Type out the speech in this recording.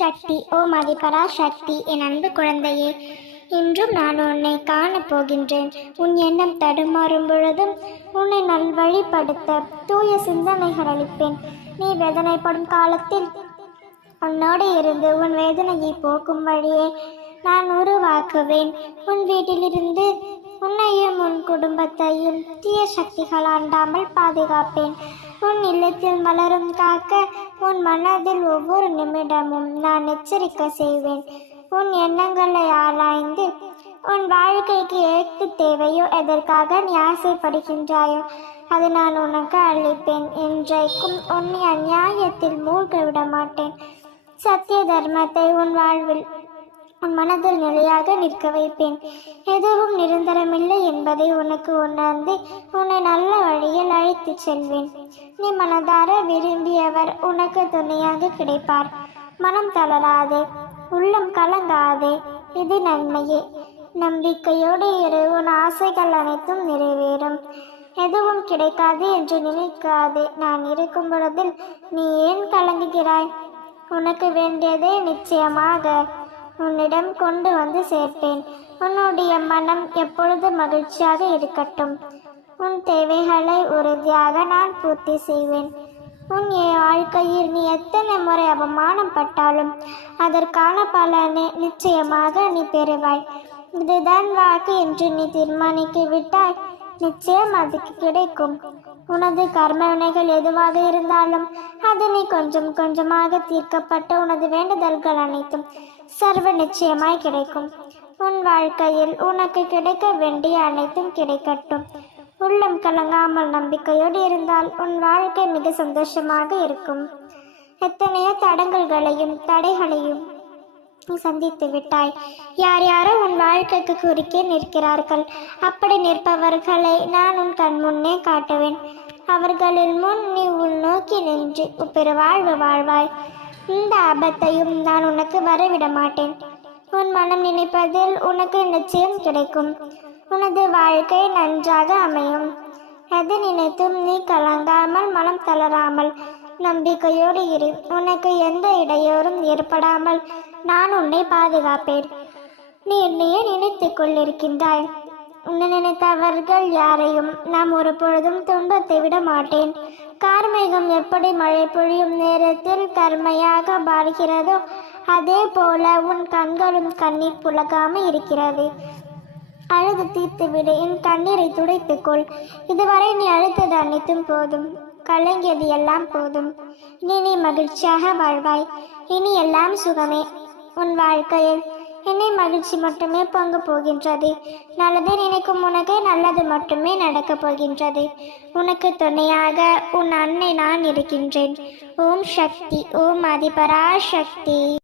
சக்தி, ஓம் ஆதிபராசக்தி. என் அன்பு குழந்தையே, இன்றும் நான் உன்னை காணப் போகின்றேன். உன் எண்ணம் தடுமாறும் பொழுதும் உன்னை நல்வழிப்படுத்த தூய சிந்தனைகள் அளிப்பேன். நீ வேதனைப்படும் காலத்தில் உன்னோடு இருந்து உன் வேதனையை போக்கும் வழியை நான் உருவாக்குவேன். உன் வீட்டிலிருந்து உன்னையும் உன் குடும்பத்தையும் தீய சக்திகள் ஆண்டாமல் பாதுகாப்பேன். உன் இல்லத்தில் மலரும் காக்க உன் மனதில் ஒவ்வொரு நிமிடமும் நான் எச்சரிக்கை செய்வேன். உன் எண்ணங்களை ஆராய்ந்து உன் வாழ்க்கைக்கு எது தேவையோ, எதற்காக நீ ஆசைப்படுகின்றாயோ அதை நான் உனக்கு அளிப்பேன். என்றைக்கும் உன்னை அநியாயத்தில் மூழ்க விட மாட்டேன். சத்திய தர்மத்தை உன் வாழ்வில் உன் மனதில் நிலையாக நிற்க வைப்பேன். எதுவும் நிரந்தரமில்லை என்பதை உனக்கு உணர்ந்து உன்னை நல்ல வழியில் அழைத்துச் செல்வேன். நீ மனதார விரும்பியவர் உனக்கு துணையாக கிடைப்பார். மனம் தளராதே, உள்ளம் கலங்காதே, இது நன்மையே. நம்பிக்கையோடு இரு, உன் ஆசைகள் அனைத்தும் நிறைவேறும். எதுவும் கிடைக்காது என்று நினைக்காதே. நான் இருக்கும் பொழுதில் நீ ஏன் கலங்குகிறாய்? உனக்கு வேண்டியதே நிச்சயமாக உன்னிடம் கொண்டு வந்து சேர்ப்பேன். உன்னுடைய மனம் எப்பொழுது மகிழ்ச்சியாக இருக்கட்டும். உன் தேவைகளை உறுதியாக நான் பூர்த்தி செய்வேன். உன் வாழ்க்கையில் நீ எத்தனை முறை அவமானம் பட்டாலும் அதற்கான பலனை நிச்சயமாக நீ பெறுவாய். இதுதான் வாக்கு என்று நீ தீர்மானித்து விட்டாய், நிச்சயம் அதுக்கு கிடைக்கும். உனது கர்ம வினைகள் எதுவாக இருந்தாலும் அது நீ கொஞ்சம் கொஞ்சமாக தீர்க்கப்பட்டு உனது வேண்டுதல்கள் அனைத்தும் சர்வ நிச்சயமாய் கிடைக்கும். உன் வாழ்க்கையில் உனக்கு கிடைக்க வேண்டிய அனைத்தும் கிடைக்கட்டும். உள்ளம் கலங்காமல் நம்பிக்கையோடு இருந்தால் உன் வாழ்க்கை மிக சந்தோஷமாக இருக்கும். எத்தனையோ தடங்கல்களையும் தடைகளையும் சந்தித்து விட்டாய். யார் யாரோ உன் வாழ்க்கைக்கு குறுக்கே நிற்கிறார்கள். அப்படி நிற்பவர்களை நான் உன் கண் முன்னே காட்டுவேன். அவர்களில் முன் நீ உள்நோக்கி நின்று பெருவாழ்வு வாழ்வாய். இந்த ஆபத்தையும் நான் உனக்கு வரவிட மாட்டேன். உன் மனம் நினைப்பதில் உனக்கு நிச்சயம் கிடைக்கும். உனது வாழ்க்கை நன்றாக அமையும். எது நினைத்தும் நீ கலங்காமல், மனம் தளராமல் நம்பிக்கையோடு இரு. உனக்கு எந்த இடையூறும் ஏற்படாமல் நான் உன்னை பாதுகாப்பேன். நீ என்னையே நினைத்துக் கொண்டிருக்கின்றாய். உன்னை நினைத்தவர்கள் யாரையும் நாம் ஒரு பொழுதும் துன்பத்தை விட மாட்டேன். கார்மேகம் எப்படி மழை பொழியும் நேரத்தில் கருமையாக பாடுகிறதோ அதே போல உன் கண்களும் கண்ணீர் புலகாமல் இருக்கிறது. அழுது தீர்த்துவிடு, என் கண்ணீரை துடைத்துக்கொள். இதுவரை நீ அழுத்தது அனைத்தும் போதும், கலங்கியது எல்லாம் போதும். இனி நீ மகிழ்ச்சியாக வாழ்வாய். இனி எல்லாம் சுகமே. உன் வாழ்க்கையில் என்னை மகிழ்ச்சி மட்டுமே பொங்க போகின்றது. நல்லதை நினைக்கும் உனக்கு நல்லது மட்டுமே நடக்கப் போகின்றது. உனக்கு துணையாக உன் அன்னை நான் இருக்கின்றேன். ஓம் சக்தி, ஓம் ஆதிபராசக்தி.